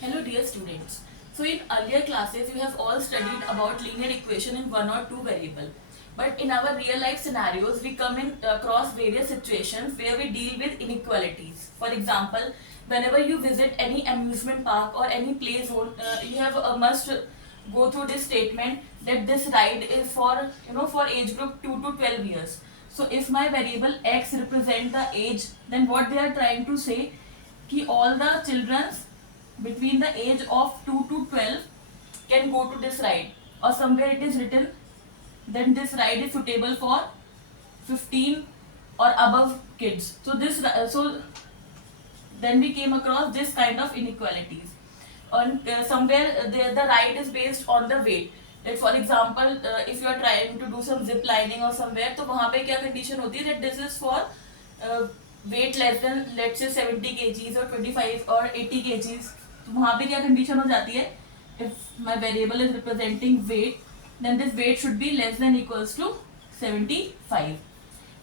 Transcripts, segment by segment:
Hello dear students. So in earlier classes you have all studied about linear equation in one or two variable. But in our real life scenarios we come in across various situations where we deal with inequalities. For example, whenever you visit any amusement park or any play zone, you have must go through this statement that this ride is for age group 2 to 12 years. So if my variable x represent the age, then what they are trying to say कि all the children between the age of 2 to 12 can go to this ride, or somewhere it is written then this ride is suitable for 15 or above kids. So then we came across this kind of inequalities. And somewhere the ride is based on the weight. Like for example, if you are trying to do some zip lining or somewhere, तो वहाँ पे क्या condition होती है that this is for weight less than let's say 70 kgs or 25 or 80 kgs. तो वहाँ पे क्या कंडीशन हो जाती है, if my variable is representing weight then this weight should be less than equals to 75.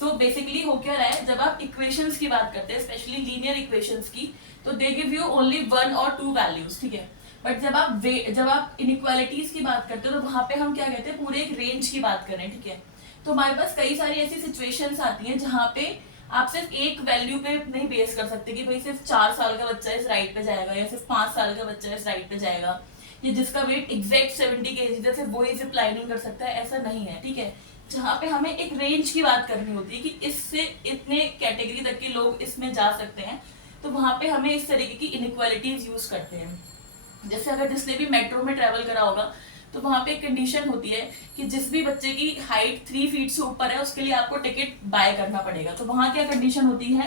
तो बेसिकली हो क्या रहा है, जब आप इक्वेशंस की बात करते हैं स्पेशली लीनियर इक्वेशंस की, तो they give you only one और टू वैल्यूज, ठीक है. बट जब आप इनइक्वालिटीज की बात करते हो तो वहां पे हम क्या कहते हैं, पूरे एक रेंज की बात करें, ठीक है. तो हमारे पास कई सारी ऐसी सिचुएशंस आती हैं जहाँ पे आप सिर्फ एक वैल्यू पे नहीं बेस कर सकते कि भाई सिर्फ 4 साल का बच्चा इस राइड पे जाएगा या सिर्फ 5 साल का बच्चा इस राइड पे जाएगा, या जिसका वेट एग्जैक्ट 70 kg जैसे वो ही जिप लाइनिंग कर सकता है, ऐसा नहीं है, ठीक है. जहाँ पे हमें एक रेंज की बात करनी होती है कि इससे इतने कैटेगरी तक के लोग इसमें जा सकते हैं, तो वहां पे हमें इस तरीके की इनइक्वालिटीज यूज करते हैं. जैसे अगर जिसने भी मेट्रो में ट्रेवल करा होगा तो वहां पे एक कंडीशन होती है कि जिस भी बच्चे की हाइट 3 फीट से ऊपर है उसके लिए आपको टिकट बाय करना पड़ेगा. तो वहां क्या कंडीशन होती है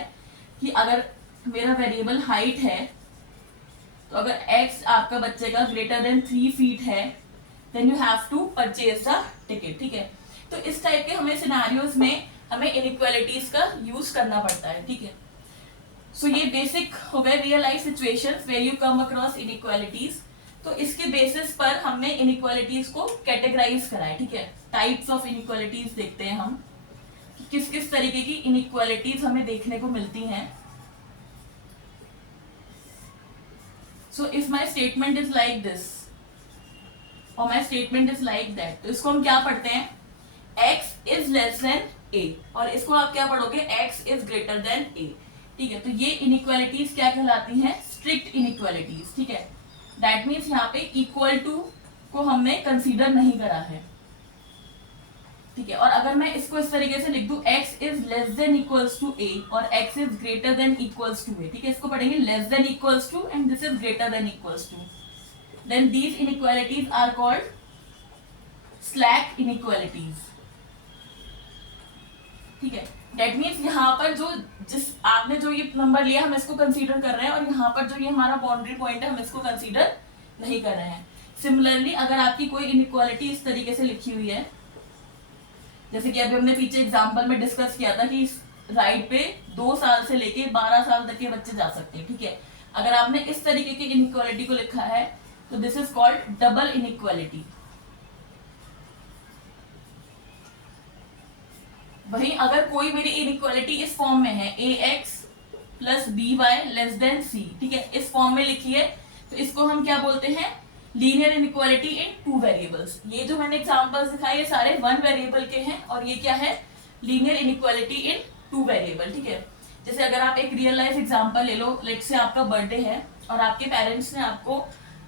कि अगर मेरा वेरिएबल हाइट है, तो अगर x आपका बच्चे का ग्रेटर देन 3 फीट है then you have to purchase the ticket, ठीक है. तो इस टाइप के हमें सिनेरियोज में हमें इनइक्वालिटीज का यूज करना पड़ता है, ठीक है. सो ये बेसिक हो गए real life situations where you come across inequalities. तो इसके बेसिस पर हमने इनइक्वालिटीज को कैटेगराइज करा है, ठीक है. टाइप्स ऑफ इनइक्वालिटीज देखते हैं हम कि किस किस तरीके की इनइक्वालिटीज हमें देखने को मिलती हैं. So if my statement is like this और my statement is like that, तो इसको हम क्या पढ़ते हैं, x is less than a, और इसको आप क्या पढ़ोगे, x is greater than a, ठीक है. तो ये इनइक्वालिटीज क्या कहलाती हैं, स्ट्रिक्ट इनइक्वालिटीज, ठीक है. दैट मीन्स यहाँ पे इक्वल टू को हमने कंसीडर नहीं करा है, ठीक है. और अगर मैं इसको इस तरीके से लिख दूं, x is less than equals to a और x is greater than equals to a, ठीक है. इसको पढ़ेंगे less than equals to and this is greater than equals to, then these inequalities are called slack inequalities, ठीक है. That means यहाँ पर जिस आपने जो ये नंबर लिया हम इसको कंसीडर कर रहे हैं, और यहाँ पर जो ये हमारा बाउंड्री पॉइंट है हम इसको कंसीडर नहीं कर रहे हैं. सिमिलरली अगर आपकी कोई इनइक्वालिटी इस तरीके से लिखी हुई है, जैसे कि अभी हमने पीछे एग्जांपल में डिस्कस किया था कि इस राइड पे 2 साल से लेके 12 साल तक के बच्चे जा सकते हैं, ठीक है. अगर आपने इस तरीके की इनइक्वालिटी को लिखा है तो this is called double inequality. वहीं अगर कोई मेरी इनइक्वालिटी इस फॉर्म में है ax plus B Y less than C, ठीक है, इस फॉर्म में लिखी है, तो इसको हम क्या बोलते हैं, लीनियर इनइक्वालिटी इन 2 वेरिएबल्स. ये जो मैंने एग्जांपल्स दिखाए ये सारे 1 वेरिएबल के हैं, और ये क्या है, लीनियर इनइक्वालिटी इन 2 वेरिएबल, ठीक है. जैसे अगर आप एक रियल लाइफ एग्जांपल ले लो, लेट्स से आपका बर्थडे है और आपके पेरेंट्स ने आपको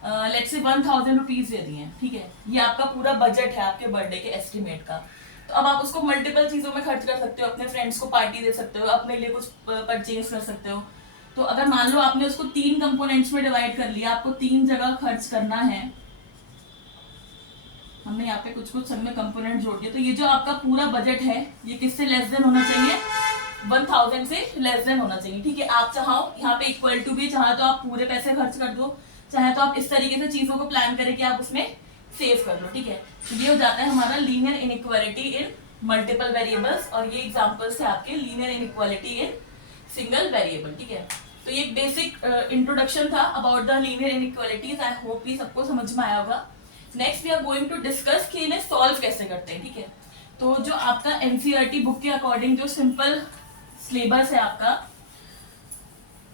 लेट्स से 1000 रुपीज दे दिए, ठीक है. ये आपका पूरा बजट है आपके बर्थडे के एस्टिमेट का. तो अब आप उसको मल्टीपल चीजों में खर्च कर सकते हो, अपने फ्रेंड्स को पार्टी दे सकते हो, अपने लिए कुछ परचेज कर सकते हो. तो अगर मान लो आपने उसको 3 कंपोनेंट्स में डिवाइड कर लिया, आपको 3 जगह खर्च करना है, हमने यहाँ पे कुछ सब में कंपोनेंट जोड़ दिया, तो ये जो आपका पूरा बजट है ये किससे लेस देन होना चाहिए, 1000 से लेस देन होना चाहिए, ठीक है. आप चाहो यहाँ पे इक्वल टू भी, चाहे तो आप पूरे पैसे खर्च कर दो, चाहे तो आप इस तरीके से चीजों को प्लान करें कि आप उसमें सेव कर लो, ठीक है. तो ये हो जाता है हमारा linear inequality in multiple variables, और ये एग्जांपल्स थे आपके linear inequality in single variable, ठीक है. तो ये बेसिक इंट्रोडक्शन था about the linear inequalities. I hope ये सबको समझ में आया होगा. Next we are going to discuss कि इन्हें सॉल्व कैसे करते हैं, ठीक है. तो जो आपका एनसीईआरटी बुक के अकॉर्डिंग जो सिंपल सिलेबस है आपका,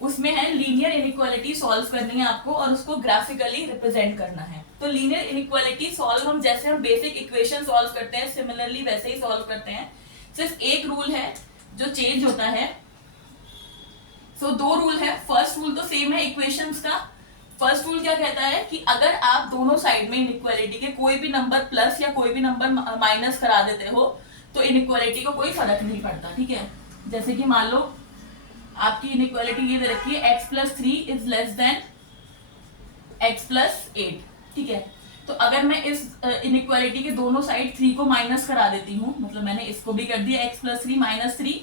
उसमें है लीनियर इनइक्वालिटी सॉल्व करनी है आपको और उसको ग्राफिकली रिप्रेजेंट करना है। तो लीनियर इनइक्वालिटी सॉल्व हम जैसे हम बेसिक इक्वेशन सॉल्व करते हैं सिमिलरली वैसे ही सॉल्व करते हैं। सिर्फ एक रूल है जो चेंज होता है। सो दो रूल है। फर्स्ट रूल तो सेम है इक्वेशंस का। फर्स्ट रूल क्या कहता है कि अगर आप दोनों साइड में इनइक्वालिटी के कोई भी नंबर प्लस या कोई भी नंबर माइनस करा देते हो तो इनइक्वालिटी को कोई फर्क नहीं पड़ता, ठीक है। जैसे कि मान लो आपकी इनइक्वालिटी ये दे रखी है x+3 is less then x+8, ठीक है। तो अगर मैं इस इनइक्वालिटी के दोनों साइड 3 को माइनस करा देती हूँ, मतलब मैंने इसको भी कर दिया x+3 -3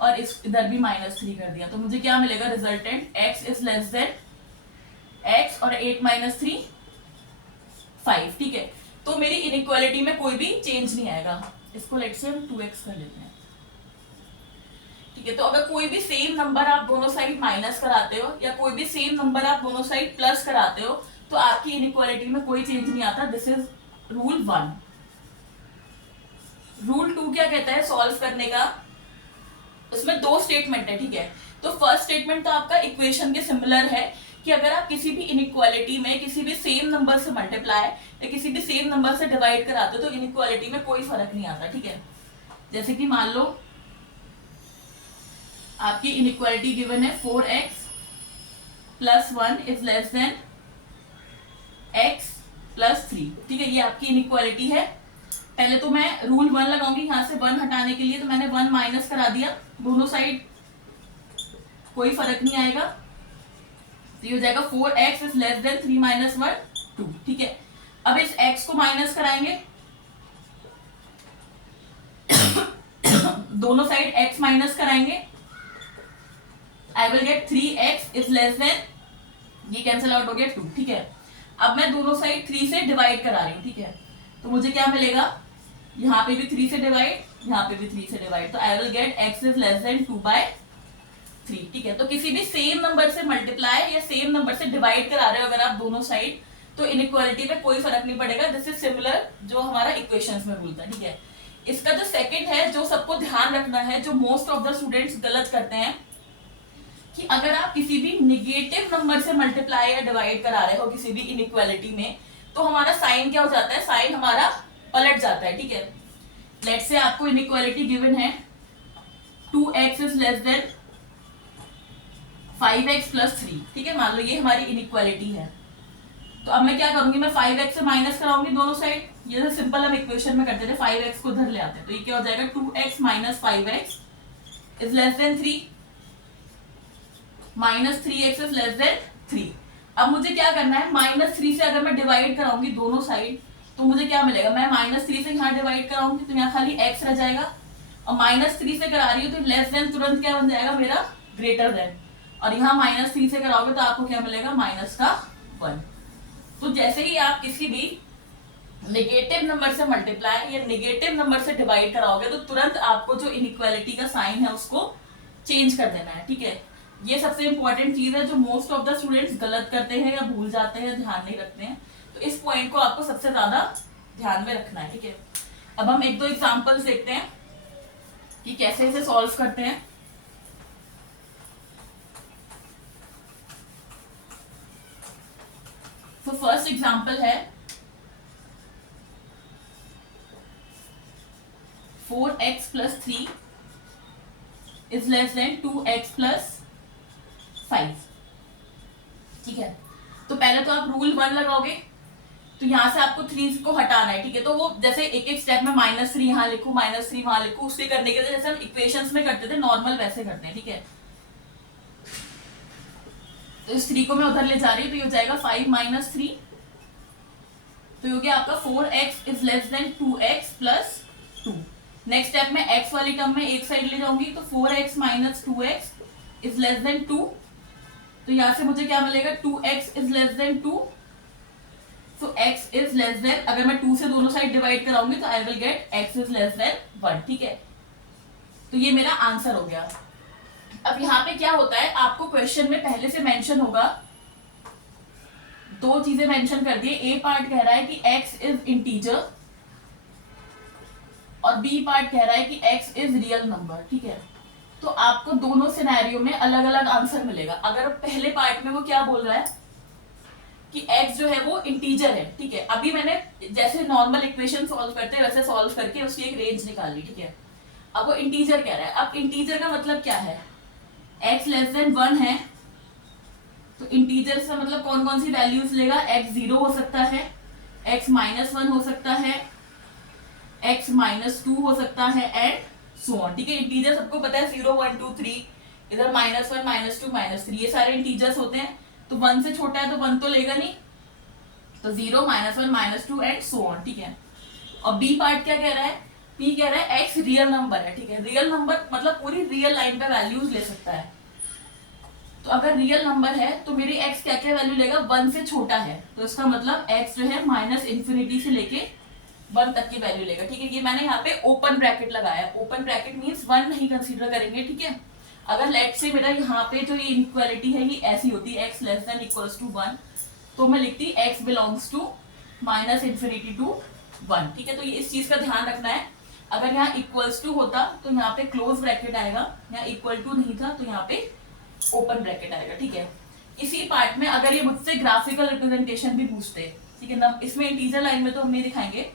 और इस इधर भी -3 कर दिया, तो मुझे क्या मिलेगा resultant x is less then x और 8 - 3 5, ठीक है। तो मेरी इनइक्वालिटी में कोई भी चेंज नहीं आएगा। इसको लेट्स से हम 2x कर लेते हैं, ठीक है। तो अगर कोई भी सेम नंबर आप दोनों साइड माइनस कराते हो या कोई भी सेम नंबर आप दोनों साइड प्लस कराते हो तो आपकी इनइक्वालिटी में कोई चेंज नहीं आता। This is rule 1। रूल 2 क्या कहता है सॉल्व करने का? उसमें दो स्टेटमेंट है, ठीक है। तो फर्स्ट स्टेटमेंट तो आपका इक्वेशन के सिमिलर है कि अगर आप किसी भी इनइक्वालिटी में किसी भी सेम नंबर से मल्टीप्लाई या किसी भी सेम नंबर से डिवाइड कराते हो तो इनइक्वालिटी में कोई फर्क नहीं आता, ठीक है। जैसे कि मान लो आपकी इनइक्वालिटी गिवन है 4x + 1 is less then x + 3, ठीक है। ये आपकी इनइक्वालिटी है। पहले तो मैं रूल 1 लगाऊंगी, यहां से 1 हटाने के लिए, तो मैंने 1 माइनस करा दिया दोनों साइड, कोई फर्क नहीं आएगा। तो ये हो जाएगा 4x इज लेस देन 3 - 1 2, ठीक है। अब इस x को माइनस कराएंगे दोनों साइड x माइनस कराएंगे। I will get 3x is less then, ये कैंसिल आउट हो गया 2, ठीक है। अब मैं दोनों साइड 3 से डिवाइड करा रही हूँ, ठीक है। तो मुझे क्या मिलेगा, यहाँ पे भी 3 से डिवाइड, यहाँ पे भी 3 से डिवाइड, तो I will get x is less then 2/3, ठीक है। तो किसी भी सेम नंबर से मल्टीप्लाई या सेम नंबर से डिवाइड करा रहे हो अगर आप दोनों साइड, तो इनइक्वालिटी में कोई फर्क नहीं पड़ेगा। दिस इज सिमिलर जो हमारा इक्वेशंस में रूल था, ठीक है। इसका जो सेकंड है जो सबको ध्यान रखना है, जो मोस्ट ऑफ द स्टूडेंट्स गलत करते हैं, कि अगर आप किसी भी निगेटिव नंबर से मल्टीप्लाई या डिवाइड करा रहे हो किसी भी इनइक्वालिटी में, तो हमारा साइन क्या हो जाता है, साइन हमारा पलट जाता है, ठीक है। लेट्स से आपको इनइक्वालिटी गिवन है 2x is less then 5x + 3, ठीक है। मान लो ये हमारी इनइक्वालिटी है। तो अब मैं क्या करूंगी, मैं 5x से माइनस कराऊंगी दोनों साइड। ये तो सिंपल हम इक्वेशन में करते थे, 5x को इधर ले आते हैं, तो ये क्या हो जाएगा 2x - 5x is less then 3 -3x is less then 3। अब मुझे क्या करना है, -3 से अगर मैं डिवाइड कराऊंगी दोनों साइड तो मुझे क्या मिलेगा, मैं -3 से यहाँ डिवाइड कराऊंगी तो यहाँ खाली x रह जाएगा, और -3 से करा रही हूँ तो लेस देन तुरंत क्या बन जाएगा मेरा ग्रेटर देन, और यहाँ -3 से कराओगे तो आपको क्या मिलेगा -1। तो जैसे ही आप किसी भी नेगेटिव नंबर से मल्टीप्लाई या नेगेटिव नंबर से डिवाइड कराओगे तो तुरंत आपको जो इनइक्वालिटी का साइन है उसको चेंज कर देना है, ठीक है। ये सबसे इंपॉर्टेंट चीज है जो मोस्ट ऑफ द स्टूडेंट्स गलत करते हैं या भूल जाते हैं, ध्यान नहीं रखते हैं। तो इस पॉइंट को आपको सबसे ज्यादा ध्यान में रखना है, ठीक है। अब हम एक दो एग्जांपल्स देखते हैं कि कैसे इसे सॉल्व करते हैं। तो फर्स्ट एग्जांपल है 4x + 3 is less then 2x + 5, ठीक है। तो पहले तो आप रूल 1 लगाओगे, तो यहां से आपको 3 को हटाना है, ठीक है। तो वो जैसे एक एक स्टेप में -3 यहाँ लिखूं -3 वहां लिखूं, उसके करने के लिए जैसे हम इक्वेशंस में करते थे नॉर्मल वैसे करते हैं, ठीक है। तो इस 3 को मैं उधर ले जा रही हूँ, तो ये हो जाएगा 5 - 3, तो ये हो गया आपका 4x is less then 2x + 2। Next step में x वाली टर्म में एक साइड ले जाऊंगी, तो 4x - 2x is less then 2, तो यहां से मुझे क्या मिलेगा 2x इज लेस देन 2, तो x इज लेस देन, अगर मैं 2 से दोनों साइड डिवाइड कराऊंगी तो I will get x is less then 1, ठीक है। तो ये मेरा आंसर हो गया। अब यहाँ पे क्या होता है, आपको क्वेश्चन में पहले से मेंशन होगा, दो चीजें मेंशन कर दिए। ए पार्ट कह रहा है कि x इज इंटीजर और बी पार्ट कह रहा है कि x इज रियल नंबर, ठीक है। तो आपको दोनों सिनेरियो में अलग अलग आंसर मिलेगा। अगर पहले पार्ट में वो क्या बोल रहा है कि x जो है वो इंटीजर है, ठीक है। अभी मैंने जैसे नॉर्मल इक्वेशन सॉल्व करते हैं वैसे सॉल्व करके उसकी एक रेंज निकाल ली, ठीक है। अब वो इंटीजर कह रहा है। अब इंटीजर का मतलब क्या है, x लेस देन 1 है, तो इंटीजर से मतलब कौन कौन सी वैल्यूज लेगा, x 0 हो सकता है, x -1 हो सकता है, x -2 हो सकता है एंड सो ऑन, ठीक है। इंटीजर सबको पता है 0 1 2 3, इधर -1 -2 -3 ये सारे इंटीजर्स होते हैं। तो 1 से छोटा है तो 1 तो लेगा नहीं, तो 0 -1 -2 एंड सो ऑन, ठीक है। और बी पार्ट क्या कह रहा है, पी कह रहा है x रियल नंबर है, ठीक है। रियल नंबर मतलब पूरी रियल लाइन पे वैल्यूज ले सकता है। तो अगर रियल नंबर है तो मेरी x क्या क्या वैल्यू लेगा, 1 से छोटा है, तो इसका मतलब x जो है -∞ से लेके 1 तक की वैल्यू लेगा, ठीक है। ये मैंने यहाँ पे ओपन ब्रैकेट लगाया, ओपन ब्रैकेट मींस 1 नहीं कंसीडर करेंगे, ठीक है। अगर लेट से मेरा यहाँ पे जो ये इनइक्वालिटी है ये ऐसी होती है x less than equals to 1, तो मैं लिखती x बिलोंग्स टू -∞ टू 1, ठीक है। तो ये इस चीज का ध्यान रखना है। अगर यहाँ इक्वल्स टू होता तो यहाँ पे क्लोज ब्रैकेट आएगा, यहाँ इक्वल टू नहीं था तो यहाँ पे ओपन ब्रैकेट आएगा, ठीक है। इसी पार्ट में अगर ये मुझसे ग्राफिकल रिप्रेजेंटेशन भी पूछते, ठीक है, इसमें इंटीजर लाइन में तो हम नहीं दिखाएंगे।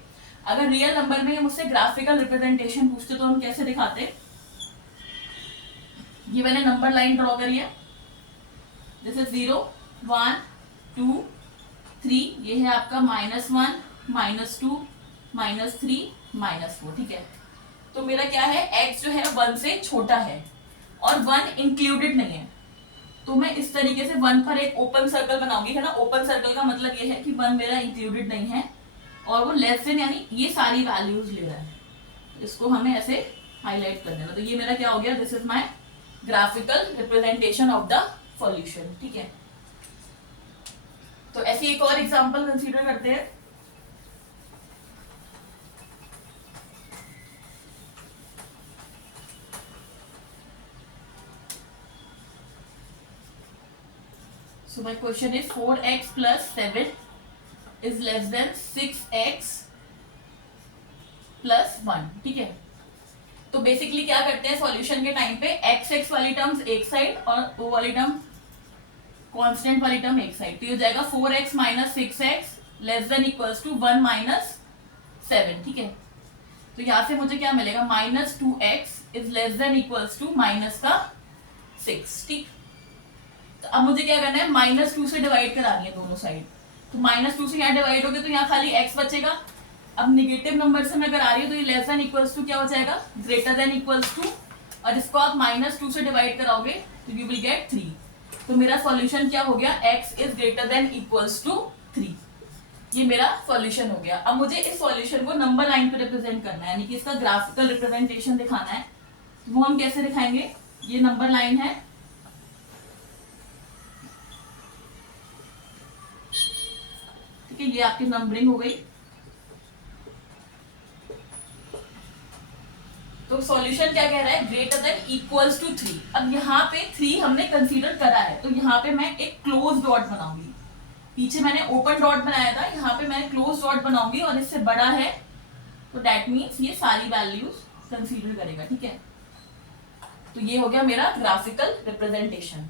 अगर रियल नंबर में मुझसे ग्राफिकल रिप्रेजेंटेशन पूछते तो हम कैसे दिखाते, ये मैंने नंबर लाइन ड्रॉ करी है, जैसे 0 1 2 3, ये है आपका -1 -2 -3 -4, ठीक है। तो मेरा क्या है, x जो है 1 से छोटा है और 1 इंक्लूडेड नहीं है, तो मैं इस तरीके से 1 पर एक ओपन सर्कल बनाऊंगी, है ना। ओपन सर्कल का मतलब ये है कि 1 मेरा इंक्लूडेड नहीं है और वो लेस देन यानी ये सारी वैल्यूज ले रहा है, इसको हमें ऐसे हाईलाइट कर देना। तो ये मेरा क्या हो गया, this is my graphical representation of the solution, ठीक है। तो ऐसी एक और एग्जांपल कंसीडर करते हैं। So my question is 4x plus 7 is less than 6x plus 1, ठीक है। तो बेसिकली क्या करते हैं सॉल्यूशन के टाइम पे, x वाली टर्म्स एक साइड और वो वाली टर्म कांस्टेंट वाली टर्म एक साइड, तो ये हो जाएगा 4x - 6x less than equals to 1 - 7, ठीक है। तो यहाँ से मुझे क्या मिलेगा, -2x is less than equals to -6, ठीक। तो अब मुझे क्या करना है, -2 से डिवाइड करानी है दोनों साइड, तो -2 से यहाँ डिवाइड हो गया तो यहाँ खाली x बचेगा। अब निगेटिव नंबर से मैं करा रही हूँ तो ये लेस देन इक्वल्स टू क्या हो जाएगा, ग्रेटर देन इक्वल्स टू, और इसको आप -2 से डिवाइड कराओगे तो यू विल गेट 3। तो मेरा सॉल्यूशन क्या हो गया, x is greater than equals to 3, ये मेरा सॉल्यूशन हो गया। अब मुझे इस सॉल्यूशन को नंबर लाइन पे रिप्रेजेंट करना है, यानी कि इसका ग्राफिकल रिप्रेजेंटेशन दिखाना है। तो वो हम कैसे दिखाएंगे, ये नंबर लाइन है, ठीक है, ये आपकी नंबरिंग हो गई। तो सॉल्यूशन क्या कह रहा है, ग्रेटर देन इक्वल्स टू 3। अब यहाँ पे 3 हमने कंसीडर करा है, तो यहाँ पे मैं एक क्लोज डॉट बनाऊंगी, पीछे मैंने ओपन डॉट बनाया था, यहाँ पे मैं क्लोज डॉट बनाऊंगी और इससे बड़ा है तो दैट मीन्स ये सारी वैल्यूज कंसीडर करेगा, ठीक है। तो ये हो गया मेरा ग्राफिकल रिप्रेजेंटेशन।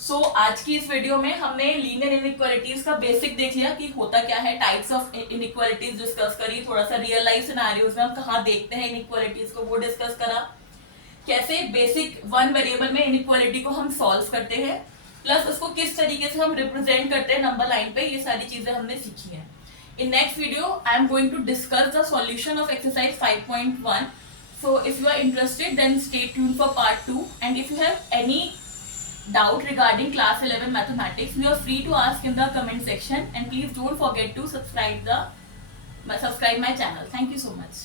सो आज की इस वीडियो में हमने लीनियर इनइक्वालिटीज का बेसिक देख लिया कि होता क्या है, टाइप्स ऑफ इनइक्वालिटीज डिस्कस करी, थोड़ा सा रियल लाइफ सिनेरियोज में हम कहाँ देखते हैं इनइक्वालिटीज को वो डिस्कस करा, कैसे बेसिक 1 वेरिएबल में इनइक्वालिटी को हम सॉल्व करते हैं, प्लस उसको किस तरीके से हम रिप्रेजेंट करते हैं नंबर लाइन पे, ये सारी चीजें हमने सीखी हैं। In next video I am going to discuss the solution of exercise 5.1. So if you are interested, then stay tuned for part 2. And if you have any doubt regarding class 11 mathematics, you are free to ask in the comment section. And please don't forget to subscribe my channel. Thank you so much.